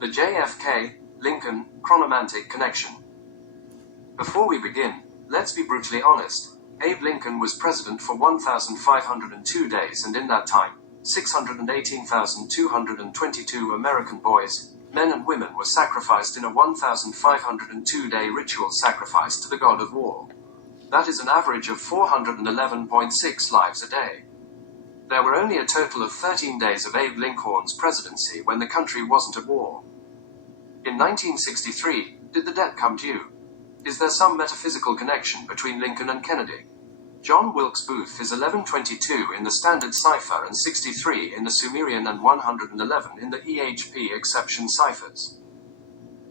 The JFK, Lincoln, Chronomancy connection. Before we begin, let's be brutally honest. Abe Lincoln was president for 1,502 days, and in that time, 618,222 American boys, men and women were sacrificed in a 1,502-day ritual sacrifice to the god of war. That is an average of 411.6 lives a day. There were only a total of 13 days of Abe Lincoln's presidency when the country wasn't at war. In 1963, did the debt come due? Is there some metaphysical connection between Lincoln and Kennedy? John Wilkes Booth is 1122 in the Standard Cipher and 63 in the Sumerian and 111 in the EHP exception ciphers.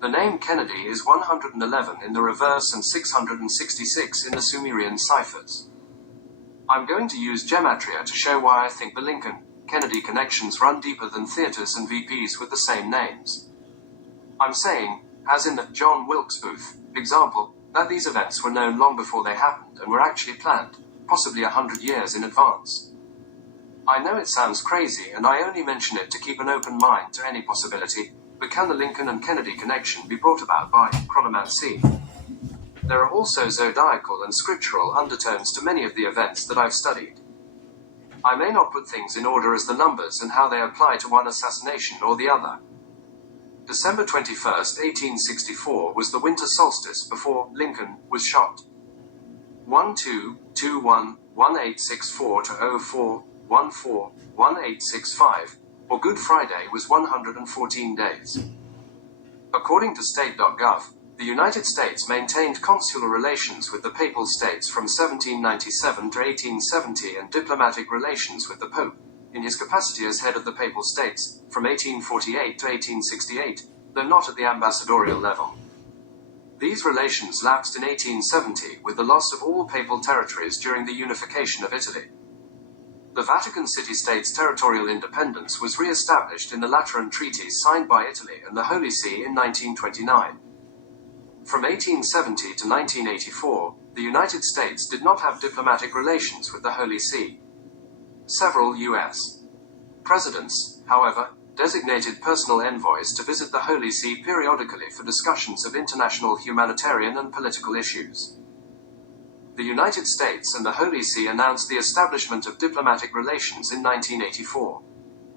The name Kennedy is 111 in the reverse and 666 in the Sumerian ciphers. I'm going to use Gematria to show why I think the Lincoln-Kennedy connections run deeper than theaters and VPs with the same names. I'm saying, as in the John Wilkes Booth example, that these events were known long before they happened and were actually planned, possibly 100 years in advance. I know it sounds crazy, and I only mention it to keep an open mind to any possibility, but can the Lincoln and Kennedy connection be brought about by chronomancy? There are also zodiacal and scriptural undertones to many of the events that I've studied. I may not put things in order as the numbers and how they apply to one assassination or the other. December 21st, 1864 was the winter solstice before Lincoln was shot. 12211864 to 04141865, or Good Friday, was 114 days. According to state.gov, the United States maintained consular relations with the Papal States from 1797 to 1870 and diplomatic relations with the Pope, in his capacity as head of the Papal States, from 1848 to 1868, though not at the ambassadorial level. These relations lapsed in 1870 with the loss of all papal territories during the unification of Italy. The Vatican City-State's territorial independence was re-established in the Lateran treaties signed by Italy and the Holy See in 1929. From 1870 to 1984, the United States did not have diplomatic relations with the Holy See. Several U.S. presidents, however, designated personal envoys to visit the Holy See periodically for discussions of international humanitarian and political issues. The United States and the Holy See announced the establishment of diplomatic relations in 1984.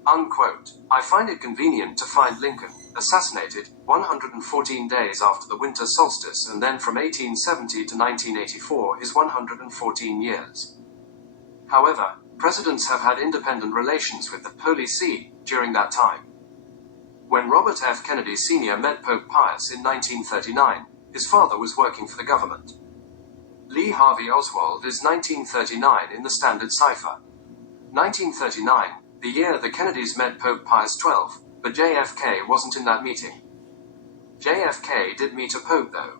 Unquote. I find it convenient to find Lincoln assassinated 114 days after the winter solstice, and then from 1870 to 1984 is 114 years. However, presidents have had independent relations with the Holy See during that time. When Robert F. Kennedy Sr. met Pope Pius in 1939, his father was working for the government. Lee Harvey Oswald is 1939 in the Standard Cipher. 1939, the year the Kennedys met Pope Pius XII, but JFK wasn't in that meeting. JFK did meet a pope though.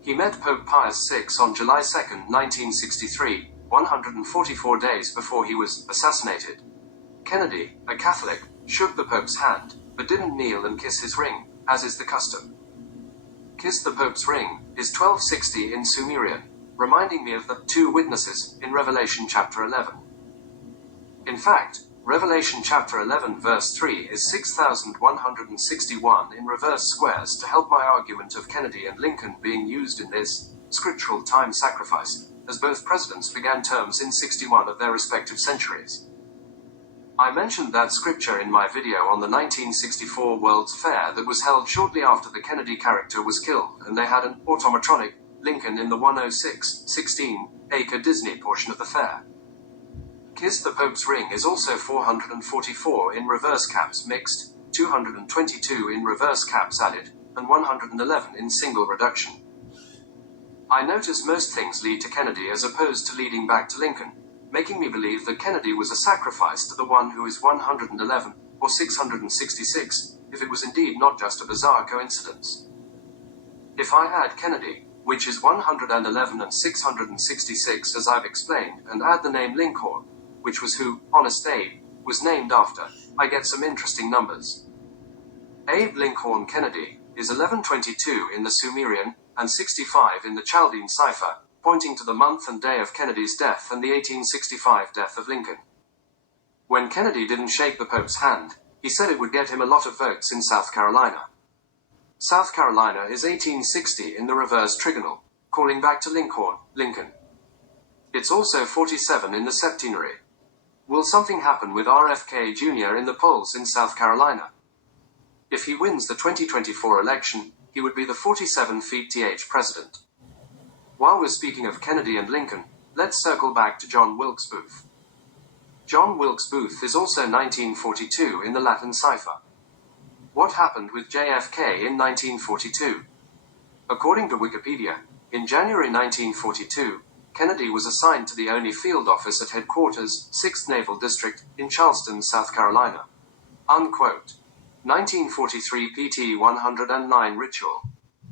He met Pope Pius VI on July 2, 1963, 144 days before he was assassinated. Kennedy, a Catholic, shook the Pope's hand, but didn't kneel and kiss his ring, as is the custom. Kiss the Pope's ring is 1260 in Sumerian, reminding me of the two witnesses in Revelation chapter 11. In fact, Revelation chapter 11 verse 3 is 6,161 in reverse squares to help my argument of Kennedy and Lincoln being used in this scriptural time sacrifice, as both presidents began terms in 61 of their respective centuries. I mentioned that scripture in my video on the 1964 World's Fair that was held shortly after the Kennedy character was killed, and they had an automatronic Lincoln in the 106.16-acre Disney portion of the fair. Kiss the Pope's ring is also 444 in reverse caps mixed, 222 in reverse caps added, and 111 in single reduction. I notice most things lead to Kennedy as opposed to leading back to Lincoln, making me believe that Kennedy was a sacrifice to the one who is 111, or 666, if it was indeed not just a bizarre coincidence. If I add Kennedy, which is 111 and 666 as I've explained, and add the name Lincoln, which was who Honest Abe was named after, I get some interesting numbers. Abe Lincoln Kennedy is 1122 in the Sumerian, and 65 in the Chaldean cipher, pointing to the month and day of Kennedy's death and the 1865 death of Lincoln. When Kennedy didn't shake the Pope's hand, He said it would get him a lot of votes in South Carolina. South Carolina is 1860 in the reverse trigonal, calling back to Lincoln. It's also 47 in the septenary. Will something happen with RFK Jr. in the polls in South Carolina? If he wins the 2024 election, he would be the 47th president. While we're speaking of Kennedy and Lincoln, let's circle back to John Wilkes Booth. John Wilkes Booth is also 1942 in the Latin cipher. What happened with JFK in 1942? According to Wikipedia, in January 1942, Kennedy was assigned to the ONI field office at headquarters, 6th Naval District, in Charleston, South Carolina. Unquote. 1943 PT 109 Ritual.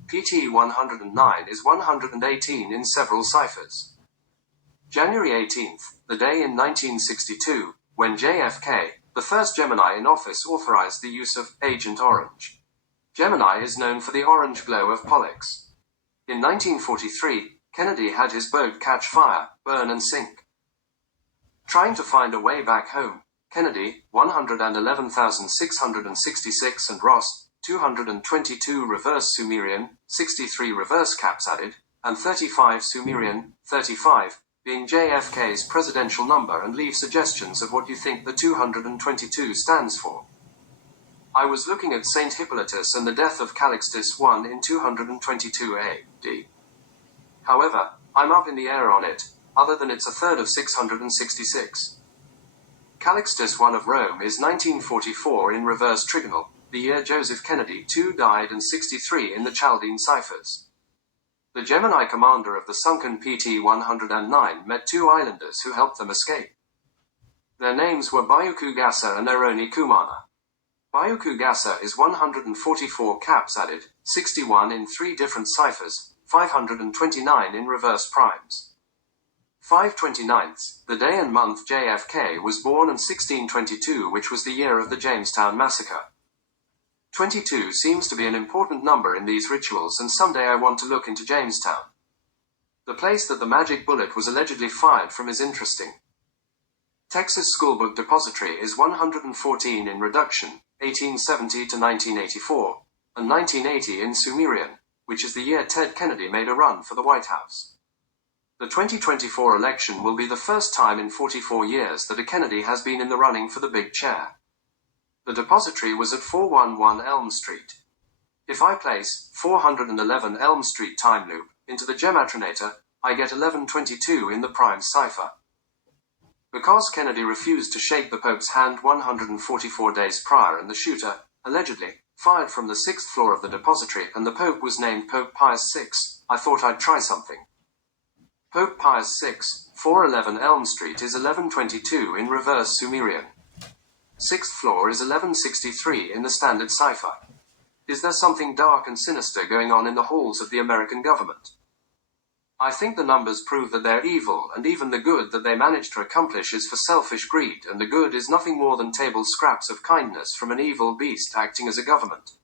PT 109 is 118 in several ciphers. January 18th, the day in 1962, when JFK, the first Gemini in office, authorized the use of Agent Orange. Gemini is known for the orange glow of Pollux. In 1943, Kennedy had his boat catch fire, burn and sink. Trying to find a way back home, Kennedy, 111,666 and Ross, 222 reverse Sumerian, 63 reverse caps added, and 35 Sumerian, 35, being JFK's presidential number, and leave suggestions of what you think the 222 stands for. I was looking at Saint Hippolytus and the death of Calixtus I in 222 AD. However, I'm up in the air on it, other than it's a third of 666. Calixtus I of Rome is 1944 in reverse trigonal, the year Joseph Kennedy II died, and 63 in the Chaldean ciphers. The Gemini commander of the sunken PT 109 met two islanders who helped them escape. Their names were Bayuku Gasa and Aroni Kumana. Bayuku Gasa is 144 caps added, 61 in 3 different ciphers, 529 in reverse primes. 5/29, the day and month JFK was born, and 1622, which was the year of the Jamestown Massacre. 22 seems to be an important number in these rituals, and someday I want to look into Jamestown. The place that the magic bullet was allegedly fired from is interesting. Texas Schoolbook Depository is 114 in reduction, 1870 to 1984, and 1980 in Sumerian, which is the year Ted Kennedy made a run for the White House. The 2024 election will be the first time in 44 years that a Kennedy has been in the running for the big chair. The depository was at 411 Elm Street. If I place 411 Elm Street time loop into the Gematrinator, I get 1122 in the prime cipher. Because Kennedy refused to shake the Pope's hand 144 days prior, and the shooter, allegedly, fired from the 6th floor of the depository, and the Pope was named Pope Pius VI, I thought I'd try something. Pope Pius VI, 411 Elm Street is 1122 in reverse Sumerian. 6th floor is 1163 in the standard cipher. Is there something dark and sinister going on in the halls of the American government? I think the numbers prove that they're evil, and even the good that they manage to accomplish is for selfish greed, and the good is nothing more than table scraps of kindness from an evil beast acting as a government.